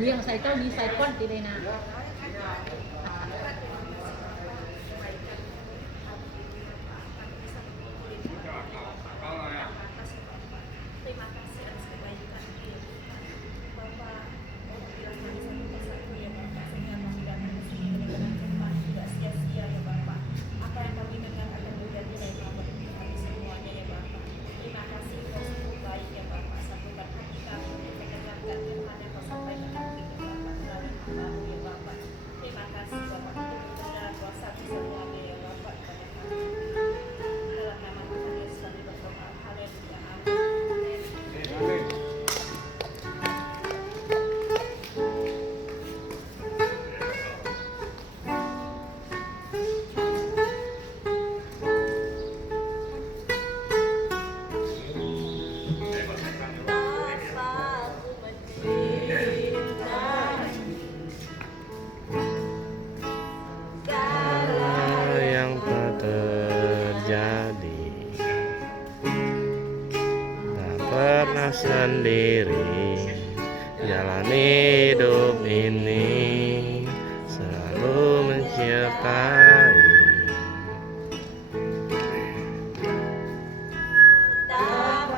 เลี้ยงใส่เจ้านี้ใส่ก้อนตีเลยนะpernah sendiri, jalani hidup ini selalu menyertai.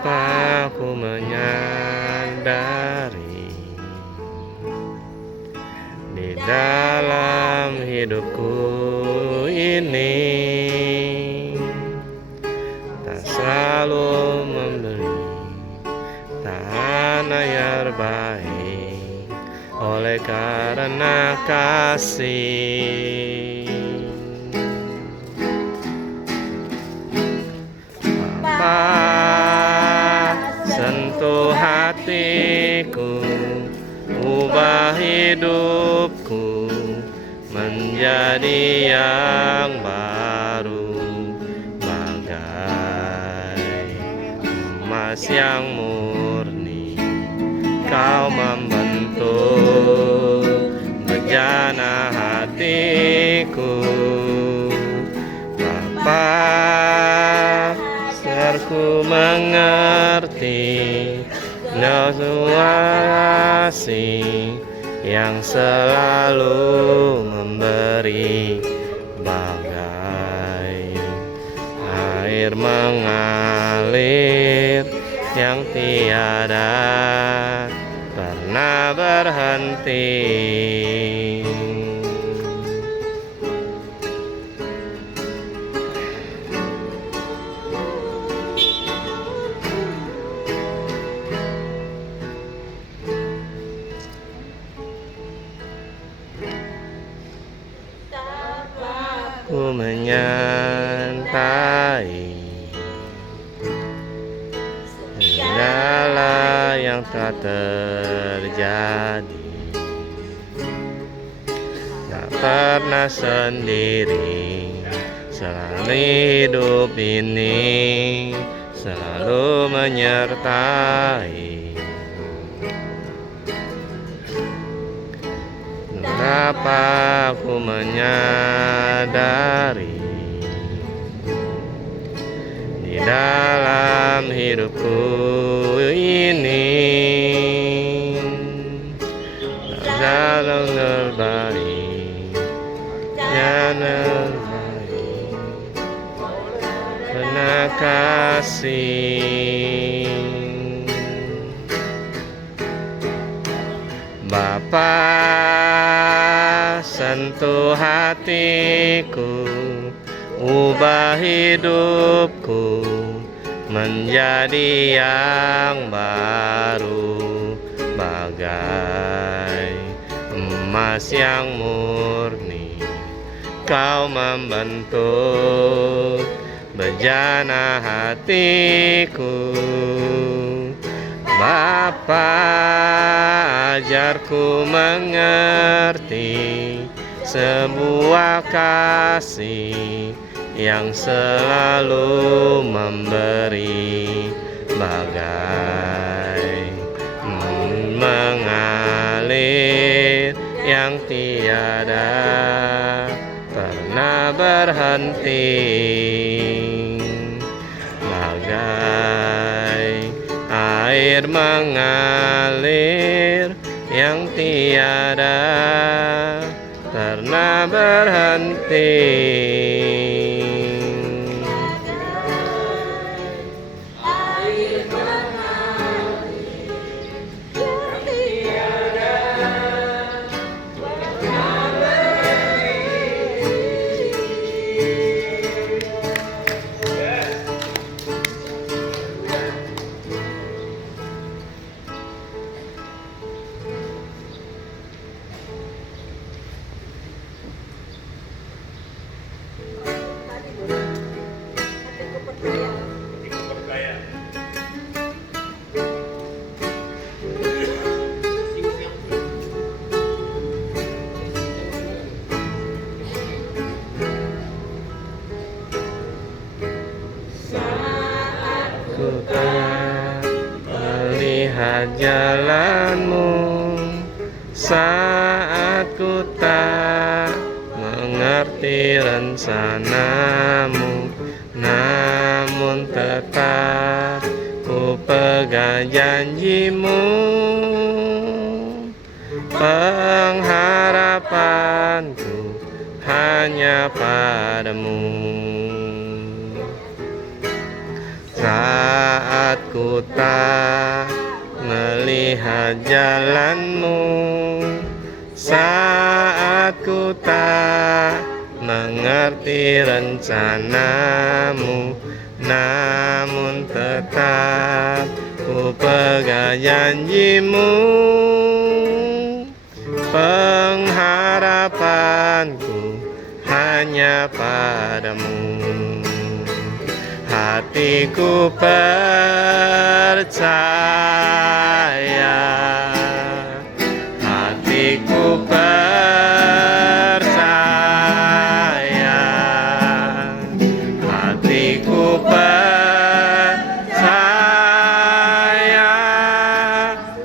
Tak aku menyadari di dalam hidupku ini tak selalu memberi tanah yang baik oleh karena kasih. Bapa, sentuh hatiku, ubah hidupku menjadi yang baru, bagai emas yang murni. Kau membentuk bejana hatiku, Bapa. Ku mengerti kasih yang selalu memberi, bagai air mengalir yang tiada pernah berhenti. Ku menyadari segala yang telah terjadi, tak pernah sendiri, selalu hidup ini selalu menyertai. Betapa aku menyadari di dalam hidupku ini jalan terbaik, jalan terbaik karena kasih. Bapa, sentuh hatiku, ubah hidupku menjadi yang baru, bagai emas yang murni. Kau membentuk bejana hatiku, Bapa. Ajarku mengerti sebuah kasih yang selalu memberi, bagai mengalir yang tiada pernah berhenti, bagai air mengalir yang tiada tiada pernah berhenti. Ku tak melihat jalanmu, saat ku tak mengerti rencanamu, namun tetap ku pegang janjimu. Pengharapanku hanya padamu. Saat ku tak melihat jalanmu, saat ku tak mengerti rencanamu, namun tetap ku pegang janjimu. Pengharapanku hanya padamu. Hatiku percaya, hatiku percaya, hatiku percaya,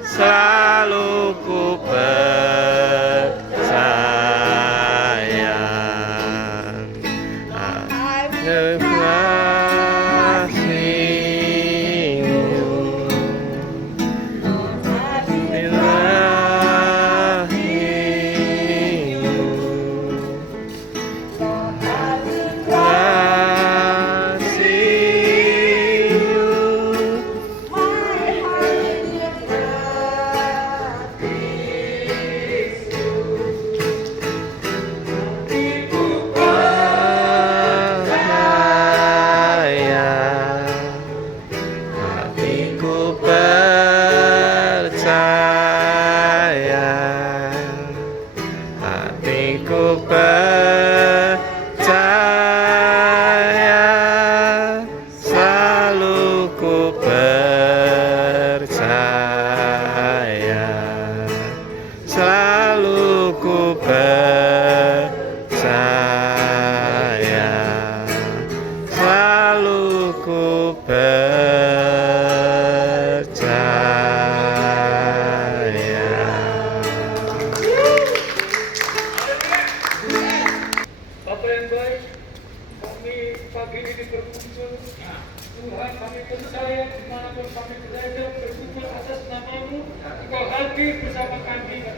selalu ku percaya. Hatiku percaya, selalu ku percaya, selalu ku percaya, selalu ku percaya. Bapak yang baik, kami pagi ini berkumpul. Tuhan, kami percaya dimanapun kami berada berkumpul atas nama-Mu, Engkau hadir bersama kami,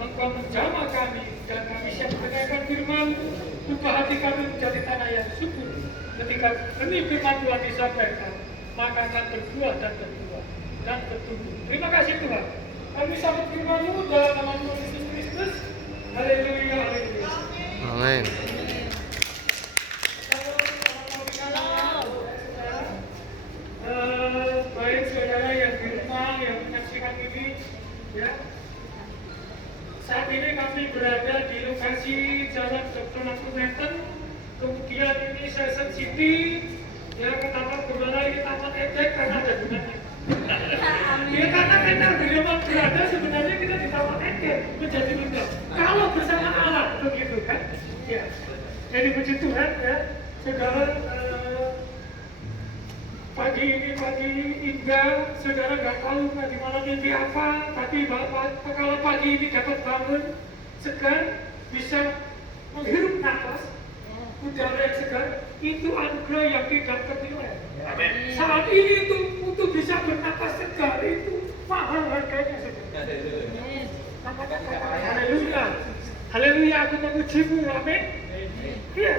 Engkau menjamah kami, dan kami siap mendengarkan firman-Mu. Ubah hati kami menjadi tanah yang subur. Ketika benih firman Tuhan disampaikan, maka akan berbuah dan berbuah dan bertumbuh. Terima kasih Tuhan. Kami sambut firman-Mu dalam nama Tuhan Yesus Kristus. Haleluya, haleluya. Amin. Baik saudara yang di rumah yang menyaksikan ini, ya. Saat ini kami berada di lokasi Jalan Dr. Nakumeter, kemudian ini Session City, ya, ke Taman Gembala, ini Taman Edek karena ada gunanya. Ya karena kita memang berada sebenarnya kita di Taman Edek menjadi benda. Kalau bersama Allah begitu kan, ya. Jadi puji Tuhan ya, saudara. Pagi ini pagi indah, saudara nggak tahu di malam mimpi apa, tapi kalau pagi ini dapat bangun segar, bisa menghirup nafas, udara yang segar, itu anugerah yang tidak ternilai. Saat ini itu untuk bisa bernafas segar itu mahal harganya, saudara. Haleluya. Haleluya, aku memujimu. Amin. Iya.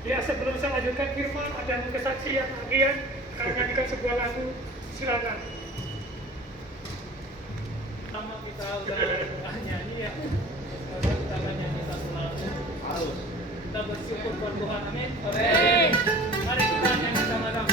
Ya, sebelum saya lanjutkan firman, ada kesaksian lagi ya. Kami nyanyikan sebuah lagu. Silakan. Sama kita udah nyanyi ya. Sekarang kita akan nyanyi satu lagu. Kita bersyukur buat Tuhan. Amin. Amin. Mari kita nyanyi sama-sama.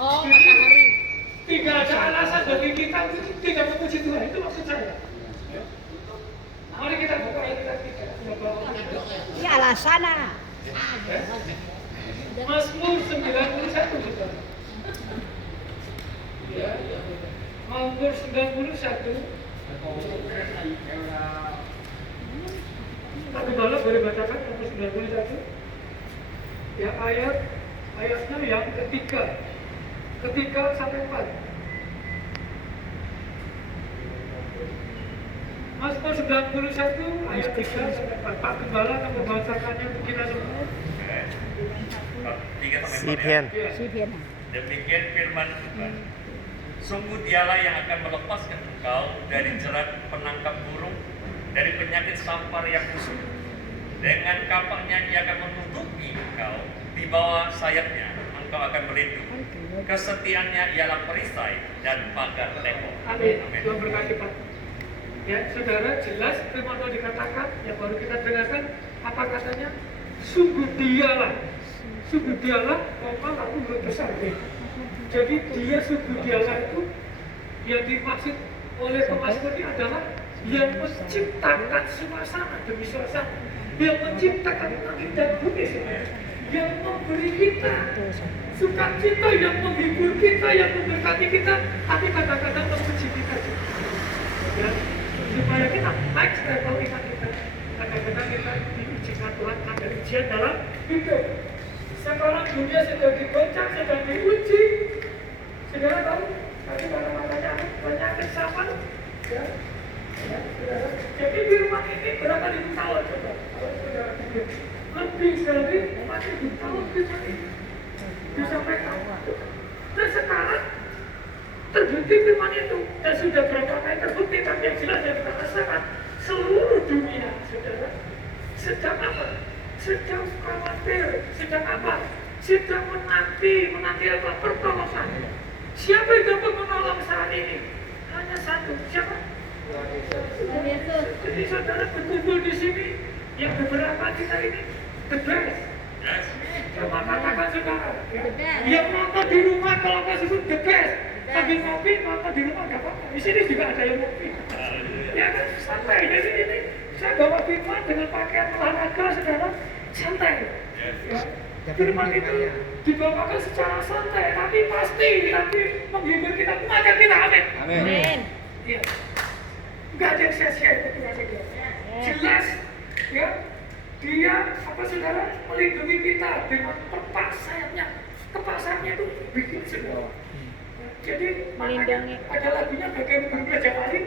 Oh, matahari. Tidak ada alasan bagi kita untuk tidak memuji Tuhan, itu maksud saya. Mari kita buka ayat kita. Ini alasan ah. Mazmur 91 juga. Ya, Mazmur 91. Tapi kalau boleh bacakan Mazmur 91. Ya, ayatnya yang ketiga sampai 4. Mazmur 91 ayat 3 sampai 4. Pak Gembala akan membacakannya untuk kita semua. 3 sampai 4 Sipian. ya. Sipian. Demikian firman Tuhan. Sungguh dialah yang akan melepaskan engkau dari jerat penangkap burung, dari penyakit sampar yang busuk. Dengan kapaknya ia akan menutupi engkau, di bawah sayapnya engkau akan berlindung. Kesetiaannya ialah perisai dan pagar tembok. Amin. Tuhan berkati Pak. Ya, saudara, jelas firman Tuhan dikatakan, yang baru kita dengarkan, apa katanya? Sungguh dialah, lalu huruf besar. Jadi dia sungguh dialah itu yang dimaksud oleh pemazmur ini adalah yang menciptakan suasana demi suasana, yang menciptakan langit dan bumi, yang memberi kita sukacita, yang menghibur kita, yang memberkati kita, tapi kadang-kadang memuji kita juga. Ya, supaya kita naik level iman kita. Kadang-kadang kita diujikan Tuhan, ada ujian dalam hidup. Sekarang dunia sedang digoncang, sedang diuji. Saudara tahu, tadi kata-katanya penyakit sampar. Ya, saudara. Jadi firman ini berapa ribu tahun coba? Kalau saudara pikir lebih dari 4.000 tahun firman ini disampaikan. Dan sekarang terbukti firman itu, dan sudah berapa kali terbukti, tapi yang jelas yang kita rasakan seluruh dunia, saudara, sedang apa? Sedang khawatir, sedang apa? Sedang menanti apa? Pertolongan. Siapa yang dapat menolong saat ini? Hanya satu. Siapa? Yesus. Jadi saudara berkumpul di sini, yang beberapa kita ini the best. Yes. Coba katakan saudara, ya. The best. Yang nonton di rumah kalau nggak sebut the best, sambil ngopi nonton di rumah nggak apa-apa. Di sini juga ada yang ngopi. Ya kan santai. Jadi ini saya bawa firman dengan pakaian olahraga, saudara santai. Ya. Firman itu dibawakan secara santai, tapi menghibur kita, mengajak kita, amin. Amin. Iya. Nggak ada yang sia-sia itu kita saudara. Jelas, ya. Dia apa saudara melindungi kita dengan kepak sayapnya. Kepak sayapnya itu bikin saudara. Jadi makanya ada lagunya bagian berbeda kali.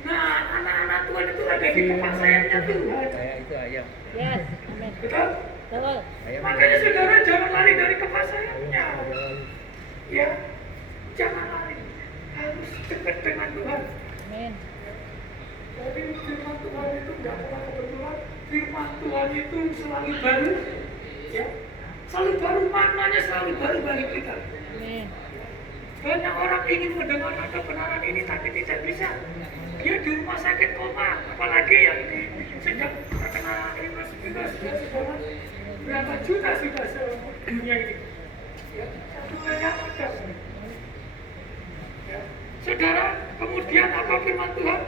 Nah, anak-anak Tuhan itu ada di kepak sayapnya Tuhan. Itu ayam. Yes. Amin. Betul? Betul. Makanya saudara jangan lari dari kepak sayapnya. Ya, jangan lari. Harus dekat dengan Tuhan. Amin. Jadi firman Tuhan itu nggak pernah kebetulan. Firman Tuhan itu selalu baru, ya, selalu baru, maknanya selalu baru bagi kita. Amin. Banyak orang ingin mendengar kebenaran ini tapi tidak bisa. Dia di rumah sakit koma, apalagi yang sedang terkena virus sudah berapa juta sudah dunia ini. Ya, satu banyak ada. Ya. Saudara, kemudian apa firman Tuhan?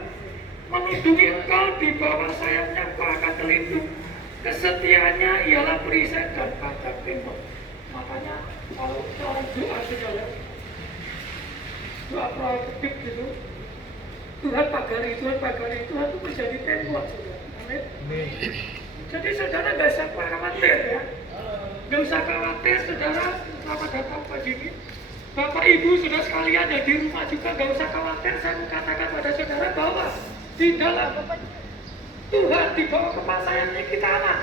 Melindungi engkau di bawah sayapnya, engkau akan terlindung. Kesetiaannya ialah perisai dan pagar tembok. Makanya kalau dalam doa saudara, doa proaktif gitu, Tuhan pagari, Tuhan itu menjadi tembok saudara. Amin. Jadi saudara nggak usah khawatir ya, nggak usah khawatir saudara. Selamat datang pagi ini. Bapak Ibu saudara sekalian yang di rumah juga nggak usah khawatir. Saya mau katakan pada saudara bahwa di dalam Tuhan di bawah kepala sayapnya kita aman.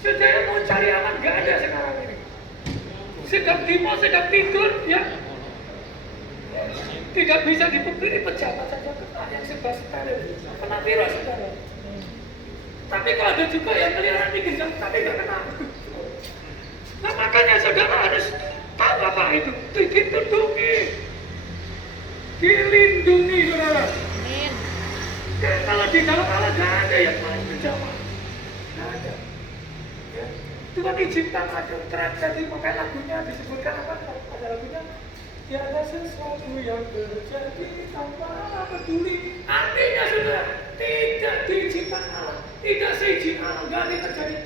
Saudara mau cari aman nggak ada sekarang ini. Sedang di mall, sedang tidur ya. Tidak bisa dipungkiri pejabat saja kena yang serba steril, kena virus saudara. Tapi kalau ada juga yang kelihatan tinggi tapi nggak kena. Nah makanya saudara harus tahu apa itu. Dilindungi, dilindungi saudara. Amin. Dan kalau di dalam Allah nggak ada yang paling berjamaah, nggak ada. Ya. Tuhan izinkan ada terjadi, makanya lagunya disebutkan apa? Ada lagunya. Tiada sesuatu yang terjadi tanpa peduli. Artinya sudah tidak diizinkan Allah, tidak seizin Allah, nggak ada yang terjadi.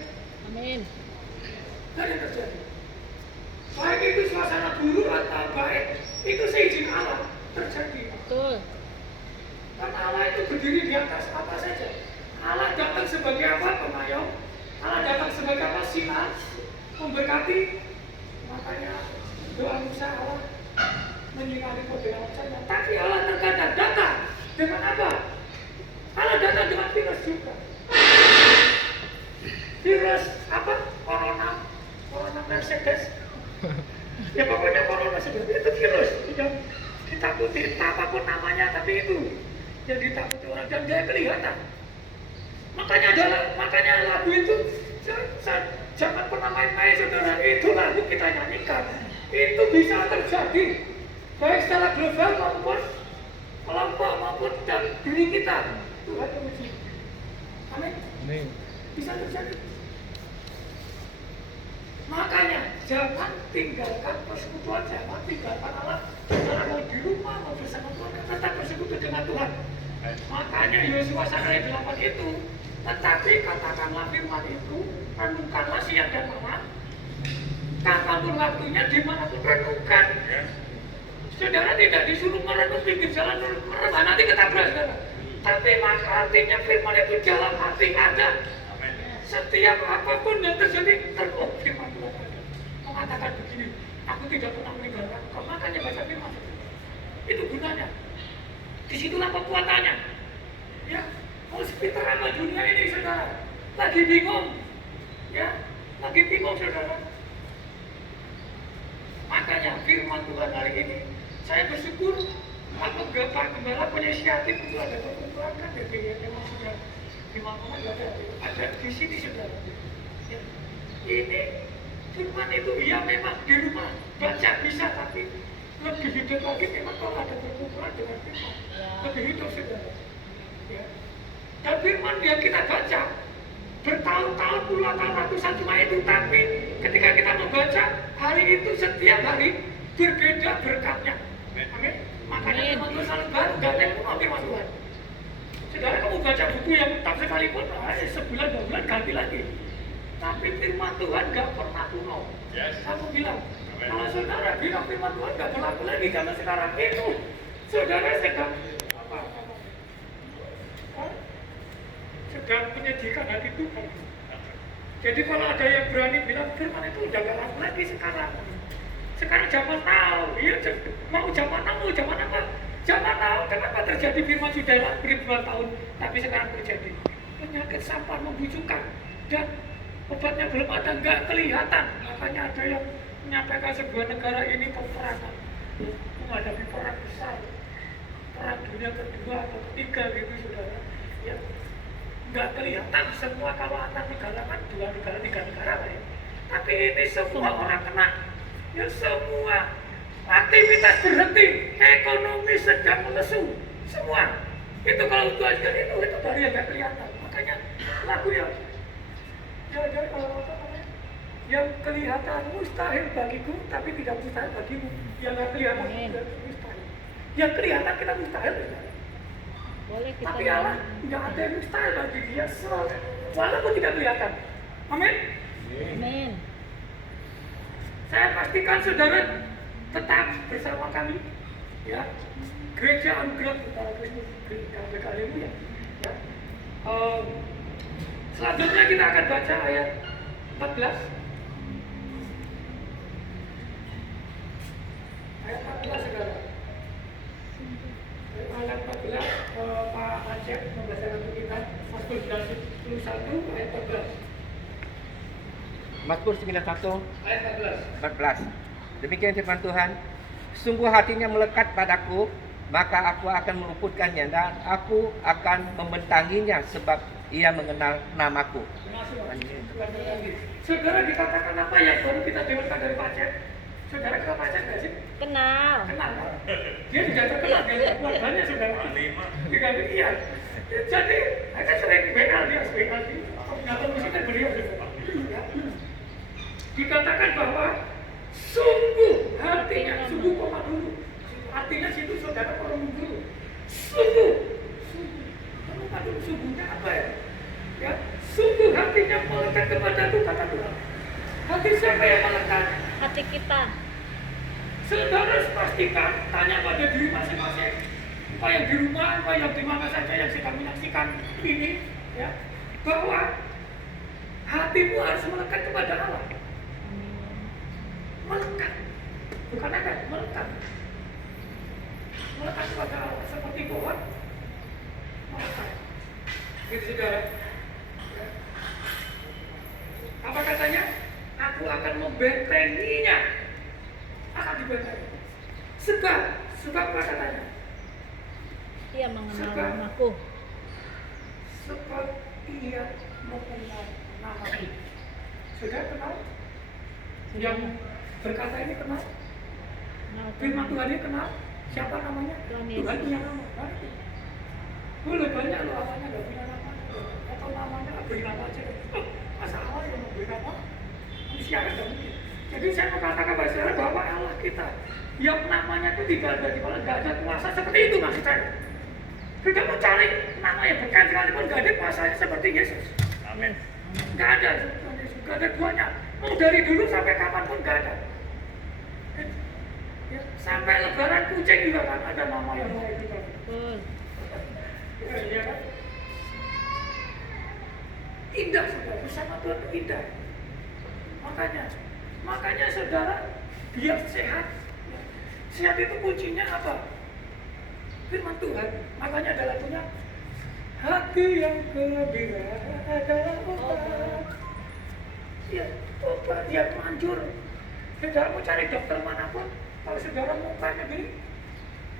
Amin. Nggak ada yang terjadi. Baik itu suasana buruk atau baik, itu seizin Allah terjadi. Betul. Karena Allah itu berdiri di atas apa saja. Allah datang sebagai apa? Pemayom. Allah datang sebagai apa? Sinar, memberkati. Makanya doa Musa Allah menyinari kode alam saja. Tapi Allah terkadang datang dengan apa? Allah datang dengan virus juga. Virus apa? Corona Mercedes. Ya pokoknya corona seperti itu virus yang ditakuti, apapun namanya, tapi itu yang ditakuti orang dan dia kelihatan. Makanya lagu itu jangan pernah main-main saudara. Itu lagu kita nyanyikan. Itu bisa terjadi baik secara global maupun kelompok maupun dan diri kita. Tuhan memuji. Amin. Amin. Bisa terjadi. Makanya jangan tinggalkan persekutuan, jangan tinggalkan Allah. Saudara mau di rumah, mau bersama Tuhan, tetap bersekutu dengan Tuhan. Makanya Yosua 1:8 itu, tetapi katakanlah firman itu, renungkanlah siang dan malam. Kapanpun waktunya, dimanapun renungkan. Saudara tidak disuruh merenung pinggir jalan, merenung, nanti ketabrak saudara. Tapi maka artinya firman itu dalam hati ada. Setiap apapun yang terjadi, firman Tuhan ada. Mengatakan begini, aku tidak pernah meninggalkan kau, makanya baca firman. Itu gunanya. Disitulah kekuatannya. Ya, mau sekitar apa dunia ini saudara? Lagi bingung. Ya, lagi bingung saudara. Makanya firman Tuhan hari ini, saya bersyukur apa Pak Gembala punya inisiatif untuk ada perkumpulan kan ya, memang sudah dimakamkan ada di sini saudara. Ya. Ini firman itu ya memang di rumah baca bisa, tapi lebih hidup lagi memang kalau ada perkumpulan dengan firman. Lebih hidup saudara. Ya. Dan firman yang kita baca bertahun-tahun, puluhan tahun, ratusan cuma itu, tapi ketika kita membaca hari itu setiap hari berbeda berkatnya. Amin. Makanya firman Tuhan selalu baru, gak ada yang kuno firman Tuhan. Saudara kamu baca buku yang tak sekalipun, sebulan 2 bulan ganti lagi. Tapi firman Tuhan gak pernah kuno. Kamu bilang, kalau saudara bilang firman Tuhan gak berlaku lagi zaman sekarang itu, saudara sedang apa? Sedang menyedihkan hati Tuhan. Jadi kalau ada yang berani bilang firman itu udah gak laku lagi sekarang. Sekarang zaman now, iya mau zaman now, mau zaman apa? Zaman now, kenapa terjadi firman sudah ribuan tahun, tapi sekarang terjadi penyakit sampah membujukkan dan obatnya belum ada, nggak kelihatan. Makanya ada yang menyampaikan sebuah negara ini peperangan, menghadapi perang besar, perang dunia kedua atau ketiga gitu saudara. Ya, nggak kelihatan semua kalau antar negara kan 2 negara 3 negara lah ya. Tapi ini semua orang kena, ya semua aktivitas berhenti, ekonomi sedang melesu, semua. Itu kalau Tuhan itu dari yang nggak kelihatan. Makanya lagu yang yang kelihatan mustahil bagiku, tapi tidak mustahil bagimu. Yang nggak kelihatan tidak mustahil. Yang kelihatan kita mustahil, Boleh kita tapi Allah nggak ada yang mustahil bagi Dia, walaupun tidak kelihatan. Amin. Amin. Saya pastikan saudara tetap bersama kami, ya. Gereja Anugerah Utara Kristus, gereja Haleluya. Ya. Selanjutnya kita akan baca ayat 14. Ayat 14 saudara. Ayat 14, Pak Aceh membacakan untuk kita Mazmur 91 ayat 14. Mazmur 91 Ayat 14. 14. Demikian firman Tuhan, sungguh hatinya melekat padaku, maka aku akan meluputkannya dan aku akan membentanginya sebab ia mengenal namaku. Saudara dikatakan apa yang baru kita dengarkan dari Pak Aceh? Saudara kenal Pak Aceh nggak sih? Kenal. Kenal. Dia juga terkenal dia keluarganya saudara. Tiga iya. Jadi saya sering benal dia benal di koordinator musiknya beliau juga. Ya. Dikatakan bahwa sungguh hatinya, sungguh koma dulu. Artinya situ saudara orang dulu. Sungguh. Koma dulu sungguhnya apa ya? Ya, sungguh hatinya melekat kepadaku kata Tuhan. Hati siapa yang melekat? Hati kita. Saudara pastikan tanya pada diri masing-masing. Apa yang di rumah, apa yang di mana saja yang sedang menyaksikan ini, ya, bahwa hatimu harus melekat kepada Allah. Melekat, bukan ada, melekat. Melekat kepada Allah seperti pohon. Melekat. Gitu saudara. Ya. Apa katanya? Aku akan membentenginya. Akan dibentengi. Sebab apa katanya? Dia mengenal Sebab- namaku. Sebab ia mengenal namaku. Sudah kenal? Yang berkata ini kenal? Firman Tuhan ini kenal? Siapa namanya? Tuhan Tuhan Yesus. punya nama. Boleh banyak loh apanya nggak punya nama. Atau namanya nggak beri nama aja. Masa Allah yang memberi nama? Manusia kan nggak mungkin. Jadi saya mau katakan bahwa Allah kita yang namanya itu tidak ada di mana, nggak ada kuasa seperti itu maksud saya. Kita mau cari nama yang bukan sekalipun nggak ada kuasanya seperti Yesus. Amin. Nggak ada seperti Yesus, nggak ada duanya. Mau dari dulu sampai kapanpun nggak ada. Ya, sampai lebaran kucing juga kan ada nama yang lain juga. Betul. Ya, iya kan? Indah saudara, bersama Tuhan itu indah. Makanya saudara biar sehat. Ya. Sehat itu kuncinya apa? Firman Tuhan. Makanya ada lagunya, hati yang gembira adalah obat. Ya, obat yang manjur. Saudara mau cari dokter manapun, kalau saudara mukanya gini,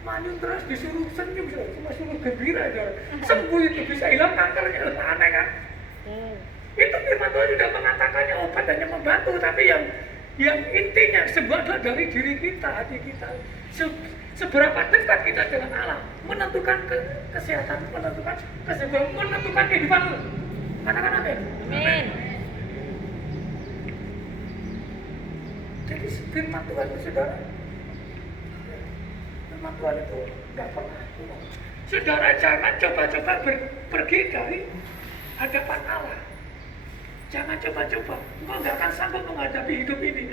manyun terus disuruh senyum, cuma suruh gembira aja. Sembuh itu bisa hilang kankernya, aneh kan? Itu firman Tuhan sudah mengatakannya obat hanya membantu, tapi yang intinya sebuah adalah dari diri kita, hati kita. Seberapa dekat kita dengan Allah menentukan kesehatan, menentukan kesembuhan, menentukan kehidupanmu. Katakan amin. Amin. Jadi firman Tuhan itu saudara, firman Tuhan itu nggak pernah pulang. Saudara jangan coba-coba pergi dari hadapan Allah. Jangan coba-coba, engkau nggak akan sanggup menghadapi hidup ini.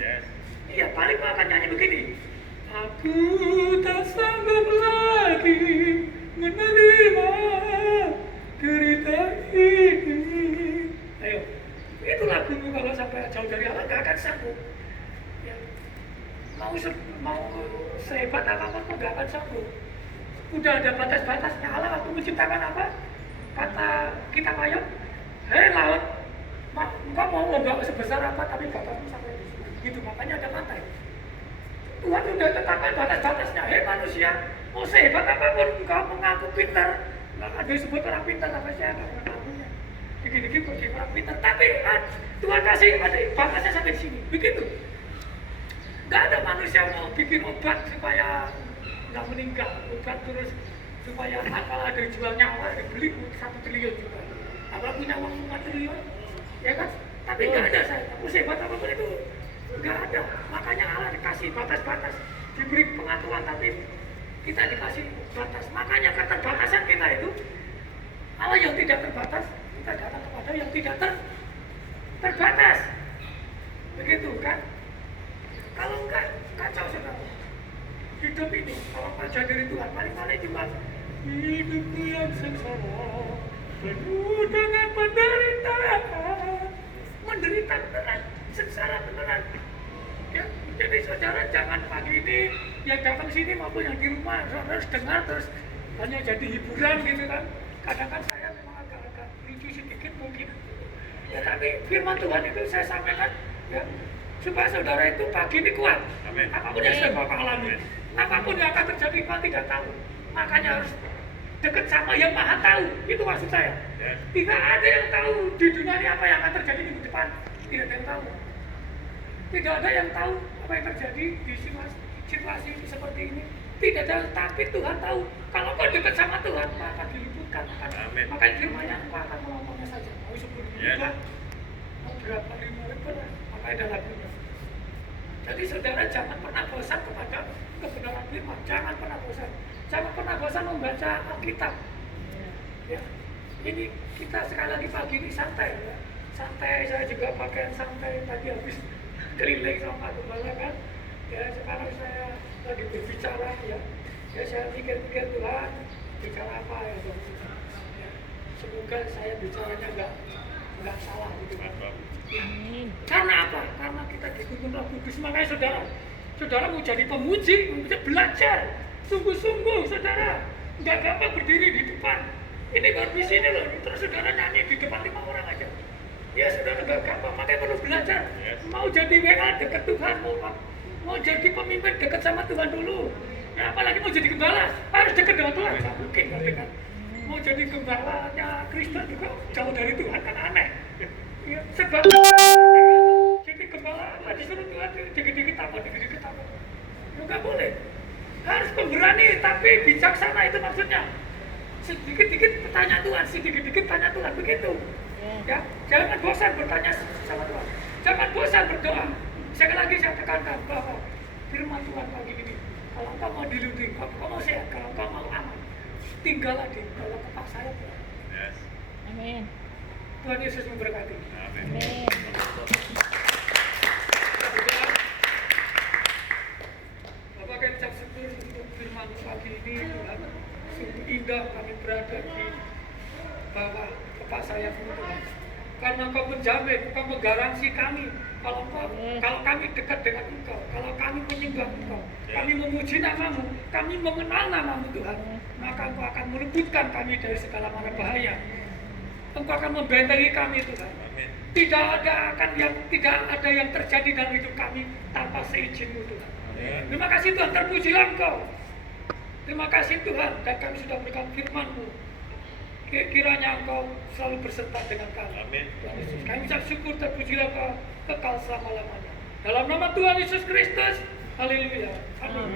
Iya, paling mau akan nyanyi begini. Aku tak sanggup lagi menerima derita ini. Ayo, itu lagumu kalau sampai jauh dari Allah nggak akan sanggup. Ya. Mau sehebat apapun kok nggak akan sanggup. Udah ada batas-batasnya. Allah waktu menciptakan apa? Kata kita Ayub, hei laut, engkau mau ombak sebesar apa tapi batasmu sampai di sini. Gitu, makanya ada pantai. Tuhan sudah tetapkan batas-batasnya. Hei manusia, mau sehebat apapun engkau mengaku pintar, nggak ada disebut orang pintar apa sih ada mengakunya. Dikit-dikit kok jadi orang pintar. Tapi Tuhan kasih ada batasnya sampai di sini. Begitu. Nggak ada manusia mau bikin obat supaya nggak meninggal, obat terus supaya kalau ada jual nyawa, dibeli 1 triliun juga. Apa punya uang 5 triliun? Ya kan? Tapi nggak ada saya. Mau sehebat apapun itu nggak ada. Makanya Allah dikasih batas-batas, diberi pengaturan, tapi kita dikasih batas. Makanya keterbatasan kita itu Allah yang tidak terbatas, kita datang kepada yang tidak terbatas. Begitu kan? Kalau enggak, kacau saudara. Hidup ini, kalau baca dari Tuhan, paling-paling cuma hidupku yang sengsara, penuh dengan penderitaan, menderita beneran, sengsara beneran. Ya, jadi saudara jangan pagi ini yang datang sini maupun yang di rumah, saudara harus dengar terus hanya jadi hiburan gitu kan. Kadang kan saya memang agak-agak lucu sedikit mungkin. Ya, tapi firman Tuhan itu saya sampaikan ya, supaya saudara itu pagi ini kuat. Amin. Apapun yang sudah Bapak alami, apapun yang akan terjadi Bapak tidak tahu. Makanya harus dekat sama yang Maha Tahu. Itu maksud saya. Yes. Tidak ada yang tahu di dunia ini apa yang akan terjadi di depan. Tidak ada yang tahu. Tidak ada yang tahu apa yang terjadi di situasi seperti ini. Tidak ada, tapi Tuhan tahu. Kalau kau dekat sama Tuhan, maka akan diliputkan. Amin. Makanya firman-Nya kau akan melakukannya saja. Mau 10.000 Yes. mau berapa 5.000 lah. Maka ada lagunya. Jadi saudara jangan pernah bosan kepada kebenaran firman. Jangan pernah bosan. Jangan pernah bosan membaca Alkitab. Ya. Ini kita sekali lagi pagi ini santai. Ya. Santai, saya juga pakaian santai. Tadi habis keliling sama Pak Gembala kan. Ya sekarang saya lagi berbicara ya. Ya saya pikir-pikir Tuhan bicara apa ya. Ya. Semoga saya bicaranya nggak salah gitu kan. Amin. Karena apa? Karena kita dituntun Roh Kudus. Makanya saudara mau jadi pemuji, mau belajar sungguh-sungguh saudara. Nggak gampang berdiri di depan. Ini baru di sini loh. Terus saudara nyanyi di depan 5 orang aja. Ya saudara nggak gampang. Makanya perlu belajar. Yes. Mau jadi WA dekat Tuhan, mau jadi pemimpin dekat sama Tuhan dulu. Ya, apalagi mau jadi gembala harus dekat dengan Tuhan. Nggak mungkin nggak dekat. Mau jadi gembalanya Kristen juga jauh dari Tuhan kan aneh. Ya, sebab jadi gembala disuruh Tuhan dikit-dikit tambah. Nggak boleh. Harus pemberani tapi bijaksana, itu maksudnya. Sedikit-dikit tanya Tuhan, sedikit-dikit tanya Tuhan, begitu. Ya, jangan bosan bertanya sama Tuhan. Jangan bosan berdoa. Sekali lagi saya tekankan bahwa firman Tuhan pagi ini, kalau engkau mau diluti, kalau engkau mau sehat, kalau engkau mau aman, tinggallah di dalam tempat saya. Yes. Amin. Tuhan Yesus memberkati. Amin. Amin. Bapak kami ucap syukur untuk firman pagi ini Tuhan. Sungguh indah kami berada di bawah kepak sayap Tuhan. Karena Engkau menjamin, Engkau menggaransi kami. Kalau kami dekat dengan Engkau, kalau kami menyembah Engkau, kami memuji nama-Mu, kami mengenal nama-Mu Tuhan, maka Engkau akan merebutkan kami dari segala mara bahaya. Engkau akan membentengi kami Tuhan. Amin. Tidak ada yang terjadi dalam hidup kami tanpa seizin-Mu Tuhan. Amin. Terima kasih Tuhan, terpujilah Engkau. Terima kasih Tuhan, dan kami sudah berikan firman-Mu. Kiranya Engkau selalu berserta dengan kami. Amin. Tuhan Yesus, kami ucap syukur, terpujilah Engkau kekal selama-lamanya. Dalam nama Tuhan Yesus Kristus, haleluya. Amin.